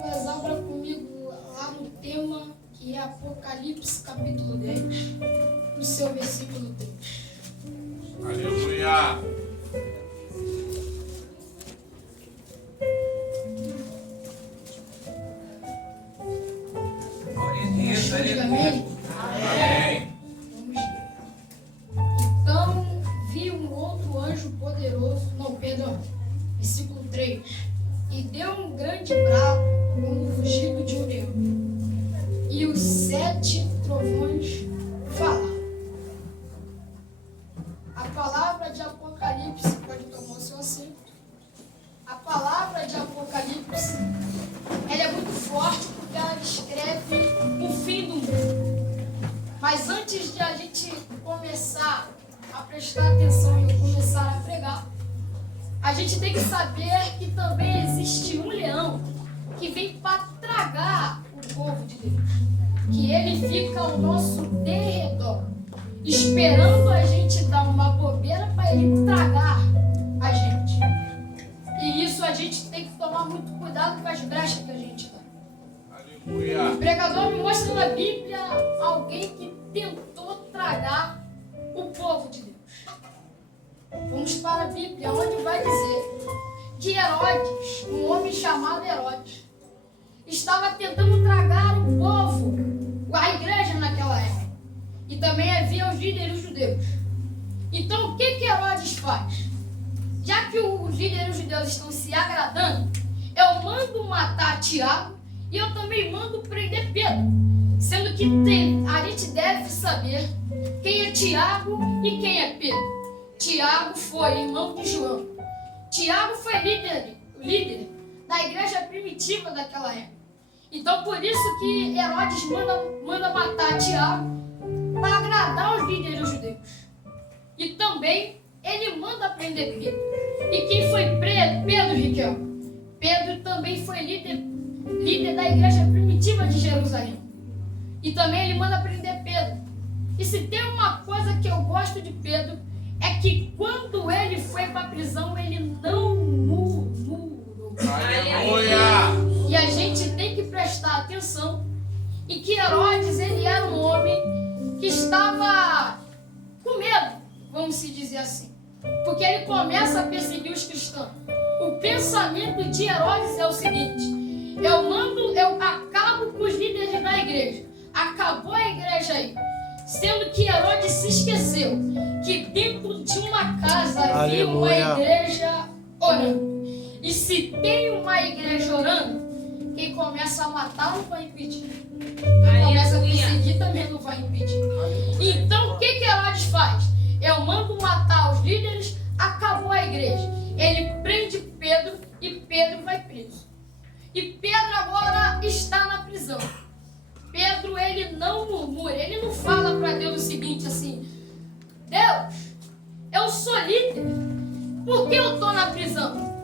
Mas abra comigo lá no tema que é Apocalipse capítulo 10, no seu versículo 3. Aleluia! Diga amém? Amém! Vamos ver. Então vi um outro anjo poderoso, versículo 3, e deu um grande brado como o rugido de um leão, e os 7 trovões falaram. A palavra de Apocalipse, pode tomar o seu assento. A palavra de Apocalipse, ela é muito forte porque ela descreve o fim do mundo. Mas antes de a gente começar a prestar atenção e eu começar a pregar, a gente tem que saber que também existe um leão que vem para tragar o povo de Deus. Que ele fica ao nosso derredor, esperando a gente dar uma bobeira para ele tragar a gente. E isso a gente tem que tomar muito cuidado com as brechas que a gente dá. Aleluia! O pregador me mostra na Bíblia alguém que tentou tragar o povo de Deus. Vamos para a Bíblia, onde vai dizer que Herodes, um homem chamado Herodes, estava tentando tragar o povo, a igreja naquela época. E também havia os líderes judeus. Então o que Herodes faz? Já que os líderes judeus estão se agradando, eu mando matar Tiago e eu também mando prender Pedro. Sendo que a gente deve saber quem é Tiago e quem é Pedro. Tiago foi irmão de João. Tiago foi líder da igreja primitiva daquela época. Então por isso que Herodes manda matar Tiago para agradar os líderes judeus. E também ele manda prender Pedro. E quem foi Pedro, Riquel? Pedro também foi líder da igreja primitiva de Jerusalém. E também ele manda prender Pedro. E se tem uma coisa que eu gosto de Pedro, é que quando ele foi para a prisão, ele não murmurou. Aleluia! E a gente tem que prestar atenção em que Herodes, ele era um homem que estava com medo, vamos se dizer assim. Porque ele começa a perseguir os cristãos. O pensamento de Herodes é o seguinte: eu acabo com os líderes da igreja. Acabou a igreja aí. Sendo que Herodes se esqueceu que dentro de uma casa havia uma igreja orando. E se tem uma igreja orando, quem começa a matar não vai impedir. Quem começa a perseguir também não vai impedir. Então o que Herodes faz? Eu mando matar os líderes, acabou a igreja. Ele prende Pedro e Pedro vai preso. E Pedro agora está na prisão. Pedro, ele não murmura, ele não fala para Deus o seguinte assim: Deus, eu sou líder, por que eu estou na prisão?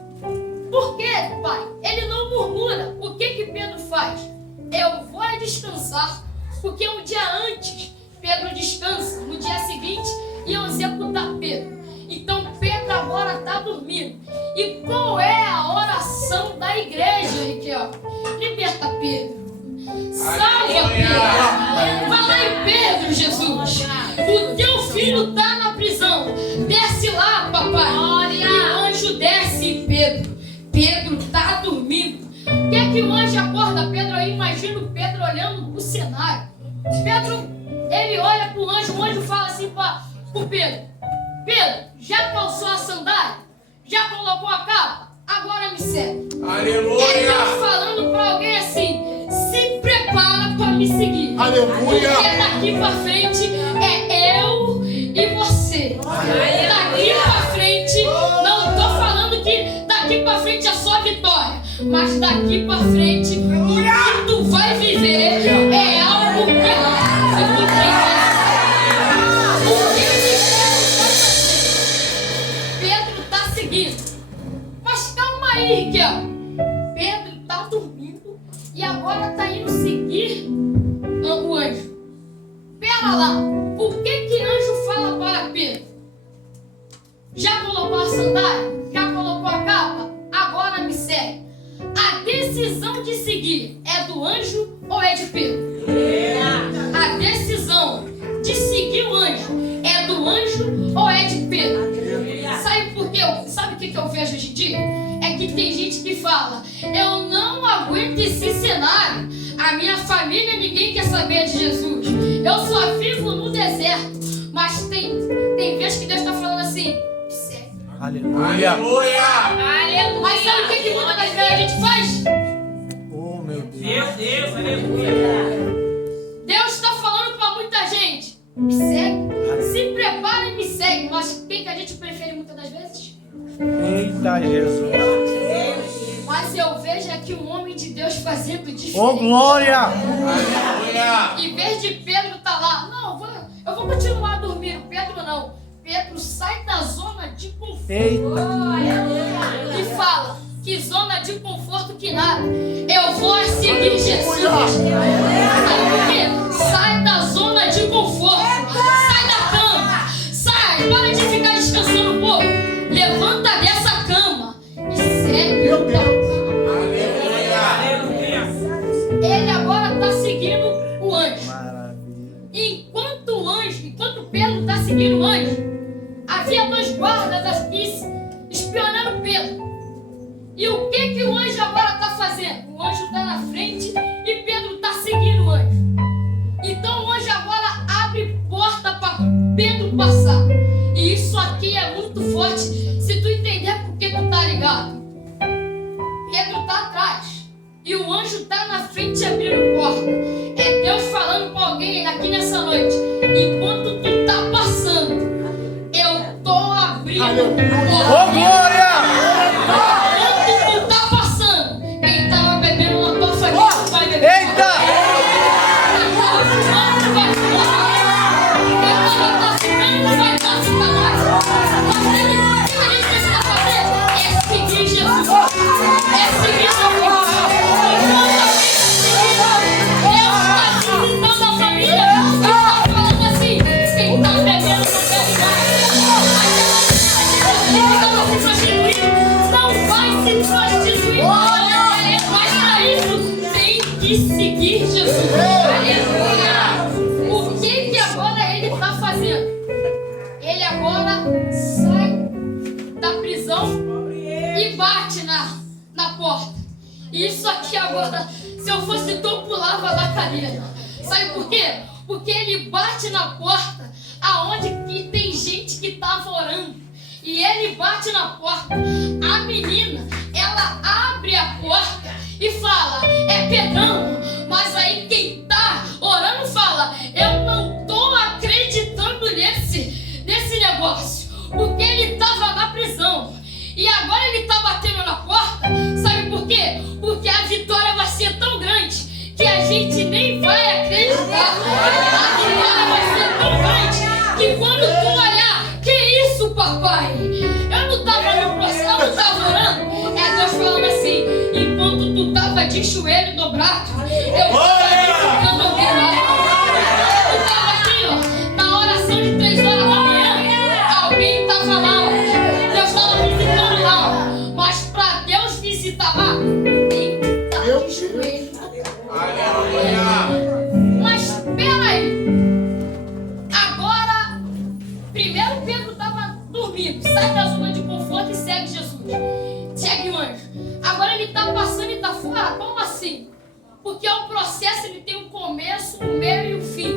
Por que, pai? Ele não murmura. O que Pedro faz? Eu vou descansar, porque um dia antes Pedro descansa, no dia seguinte iam executar Pedro. Então Pedro agora está dormindo. E qual é a oração da igreja, Riquel? Liberta Pedro. Salva Pedro. Fala em Pedro, Jesus. O teu filho está na prisão. Desce lá, papai. E o anjo desce em Pedro. Pedro está dormindo. O que é que o anjo acorda Pedro aí? Imagina o Pedro olhando para o cenário. Pedro, ele olha para o anjo fala assim para o Pedro: Pedro, já calçou a sandália? Já colocou a capa? Agora me segue. Aleluia! Ele está falando para alguém assim: se prepara para me seguir. Aleluia! Porque daqui para frente é eu e você. Daqui para frente, não estou falando que daqui para frente é só vitória, mas daqui para frente o que tu vai viver é algo que Pedro está seguindo. Mas calma aí, Riquel. Pedro está dormindo e agora está indo seguir o anjo. Pera lá, o que anjo fala para Pedro? Já colocou a sandália? Já colocou a capa? Agora me segue. A decisão de seguir é do anjo ou é de Pedro? A decisão de seguir o anjo é do anjo ou é de Pedro? Sabe o que eu vejo hoje em dia? É que tem gente que fala: eu não aguento esse cenário, a minha família ninguém quer saber de Jesus, eu só vivo no deserto. Mas tem vezes que Deus está falando assim: segue. Aleluia. Aleluia. Mas sabe o que muitas das vezes a gente faz? Oh, meu Deus. Meu Deus, aleluia. Deus está falando para muita gente: me segue, se prepara e me segue. Mas quem que a gente prefere muitas das vezes? Eita, Jesus. Mas eu vejo aqui um homem de Deus fazendo diferente. Oh, glória. Aleluia. Em vez de Pedro estar lá, não, eu vou continuar dormindo. Pedro não. Pedro sai da zona de conforto. Eita. E fala: que zona de conforto que nada. Eu vou seguir Jesus. Sabe por quê? Sai da zona de conforto. Sai da cama. Sai. Para de ficar descansando um pouco. Levanta dessa cama e segue. Meu Deus. Aleluia. Ele agora está seguindo o anjo. Maravilha. Enquanto Pedro está seguindo o anjo, havia dois guardas aqui espionando Pedro. E o que o anjo agora está fazendo? O anjo está na frente e Pedro está seguindo o anjo. Então o anjo agora abre porta para Pedro passar. E isso aqui é muito forte. Se tu entender por que tu tá ligado. Pedro está atrás e o anjo está na frente abrindo porta. É Deus falando com alguém aqui nessa noite: enquanto tu tá passando, eu tô abrindo porta. Oh, glória. Enquanto tu tá passando, quem tava bebendo na tua família vai beber. Eita. Quem tava fumando vai fumar. Quem tava traficando vai traficar mais. Mas o que a gente precisa fazer é seguir Jesus. É seguir Jesus. Enquanto a família está falando assim: quem tá bebendo não bebe mais. Não vai se prostituir. Mas para isso tem que seguir Jesus. O que agora ele está fazendo? Ele agora sai da prisão e bate na porta. Isso aqui agora, se eu fosse tu, eu pulava da cadeira. Sabe por quê? Porque ele bate na porta aonde que tem gente que estava orando. E ele bate na porta. A menina, ela abre a porta e fala: é Pedrão. Mas aí quem tá orando fala: eu não tô acreditando nesse negócio. Porque ele tava na prisão. E agora ele tá batendo na porta. Sabe por quê? Porque a vitória vai ser tão grande que a gente nem vai acreditar. A vitória vai ser tão grande que quando tu olhar: que isso, papai? Eu não tava no processo, eu não tava orando. É Deus falando assim: enquanto tu tava de joelho dobrado, eu tava aqui ficando virado. Tu tava aqui, ó, na oração de 3 horas da manhã. Alguém tava lá, ó. Deus tava visitando lá, ó. Mas pra Deus visitar lá, tem que estar de joelho. Aleluia. Mas peraí. Agora, primeiro Pedro estava dormindo. Sai da zona de conforto e segue Jesus. Segue o anjo. Agora ele está passando e está fora. Como assim? Porque o processo ele tem um começo, um meio e um fim.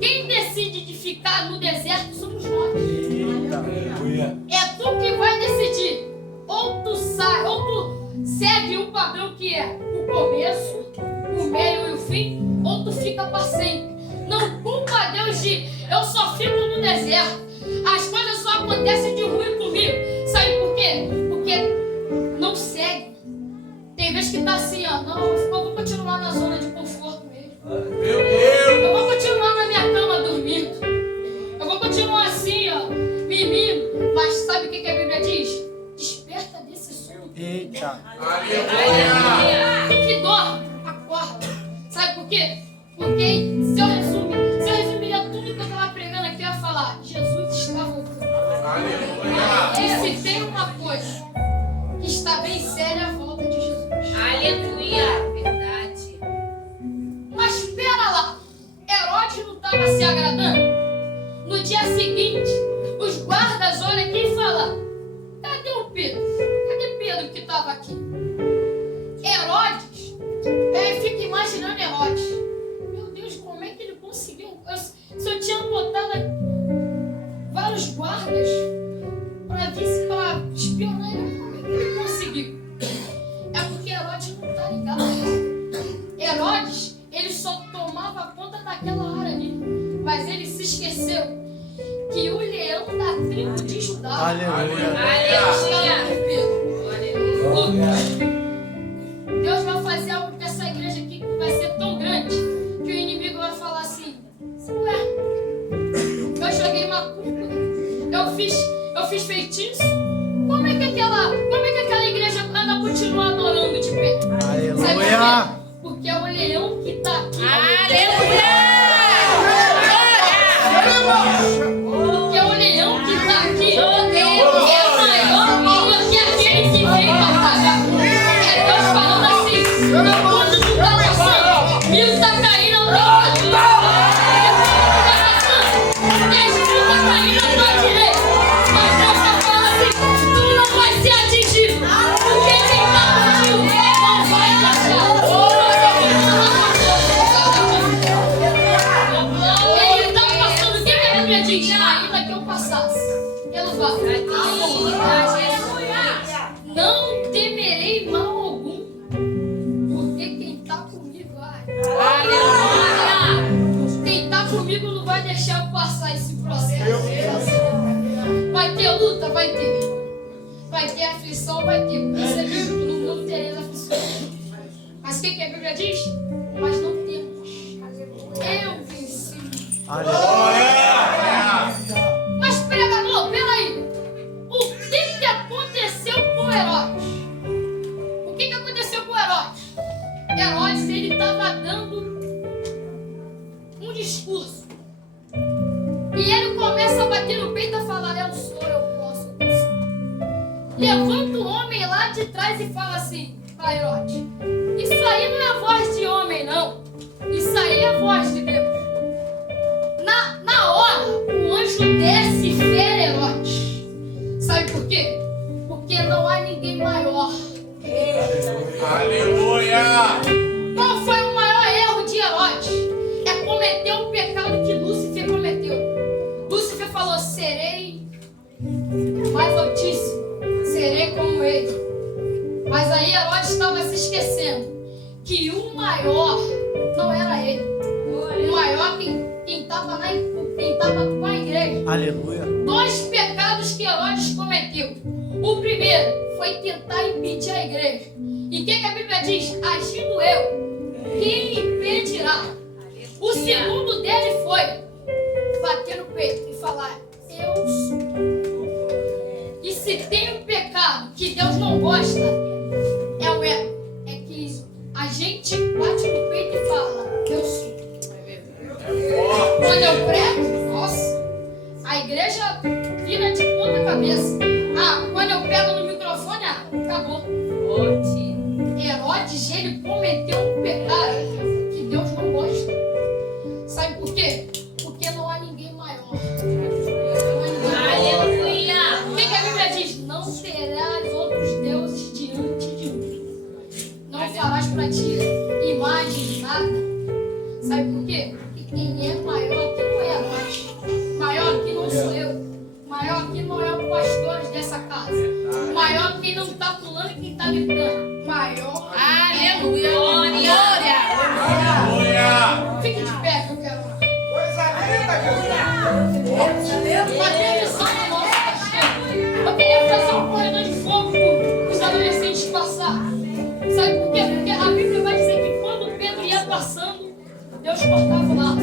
Quem decide de ficar no deserto somos nós. Eita. Aleluia. É tu que vai decidir. Ou tu sai, ou tu segue o padrão que é o começo, o meio e o fim, ou tu fica para sempre. Não culpa Deus de eu só fico no deserto. As coisas só acontecem de ruim comigo. Sabe por quê? Porque não segue. Tem vezes que tá assim, ó. Não, eu vou continuar na zona de conforto mesmo. Meu Deus. Eu vou continuar na minha cama dormindo. Eu vou continuar assim, ó, mimindo. Mas sabe o que a Bíblia diz? Desperta desse sono. Eita. Aleluia. Fique dorme, acorda. Sabe por quê? Porque se eu resumiria tudo que eu estava pregando aqui, eu ia falar: Jesus está voltando. Aleluia. E se tem uma coisa que está bem séria, é a volta de Jesus. Aleluia. agradando. No dia seguinte, os guardas olham aqui e falam: cadê o Pedro? Cadê Pedro que estava aqui? Herodes, fica imaginando Herodes. Meu Deus, como é que ele conseguiu? Se eu tinha botado vários guardas para espionar ele, como é que ele conseguiu? É porque Herodes não está ligado. Herodes, ele só tomava conta daquela área ali, mas ele se esqueceu que o leão da tribo de Judá Aleluia. estava com Pedro. Deus vai fazer algo com essa igreja aqui que vai ser tão grande que o inimigo vai falar assim: ué, eu joguei macumba, eu fiz feitiço. Como é que aquela igreja anda continuar adorando de pé? Aleluia. Porque é o leão que está aqui. Porque o leão que está aqui é maior do que aquele que veio batalhar. É Deus falando assim: enquanto tu está passando, mil está caindo ao teu lado. Enquanto tu está passando, 10 mil está caindo à tua direita. Mas Deus está falando assim: tu não vai ser atingido. Porque quem está contigo não vai achar. Ele está passando, o que a Bíblia diz? Ainda que eu passasse pelo vale, não temerei mal algum, porque quem está comigo quem está comigo não vai deixar eu passar esse processo. Vai ter luta, vai ter aflição, vai ter. Você viu que no mundo tereis aflição. Mas o que a Bíblia diz? Mas não temos. Eu venci. Mas pregador, peraí. O que aconteceu com Herodes? O que aconteceu com Herodes? Herodes, ele estava dando um discurso. E ele começa a bater no peito e falar: eu sou, eu posso. Levanta o homem lá de trás e fala assim para Herodes: isso aí não é a voz de homem, não. Isso aí é a voz de Deus. Na hora, o anjo desce e fere Herodes. Sabe por quê? Porque não há ninguém maior. Aleluia. Qual foi o maior erro de Herodes? É cometer o pecado que Lúcifer cometeu. Lúcifer falou: serei mais altíssimo, serei como ele. Mas aí Herodes estava se esquecendo que o maior não era ele. O maior quem estava com a igreja. Aleluia. 2 pecados que Herodes cometeu. O primeiro foi tentar impedir a igreja. E o que a Bíblia diz? Agindo eu, quem impedirá? O segundo dele foi bater no peito e falar: eu sou. E se tem um pecado que Deus não gosta, é o ego. É que a gente bate no peito e fala: eu sou. Quando eu prego, nossa, a igreja vira de ponta cabeça. Quando eu pego no microfone, acabou. Herodes, ele cometeu um pecado que Deus não gosta. Sabe por quê? Porque não há ninguém maior. Aleluia. O que a Bíblia diz? Não terás outros deuses diante de mim. Não farás para ti imagem, nada. Sabe por quê? Porque quem é maior aqui não é Herodes. Maior aqui não sou eu. Maior aqui não é o pastor dessa casa. Maior quem não está pulando e quem está gritando. Maior. Aleluia. Aleluia. Fique de pé que eu quero orar. Coisa linda, Uma permissão no nosso pastor. Eu queria fazer um corredor de fogo para os adolescentes passar. Sabe por quê? Porque a Bíblia vai dizer que quando Pedro ia passando, Deus cortava lá.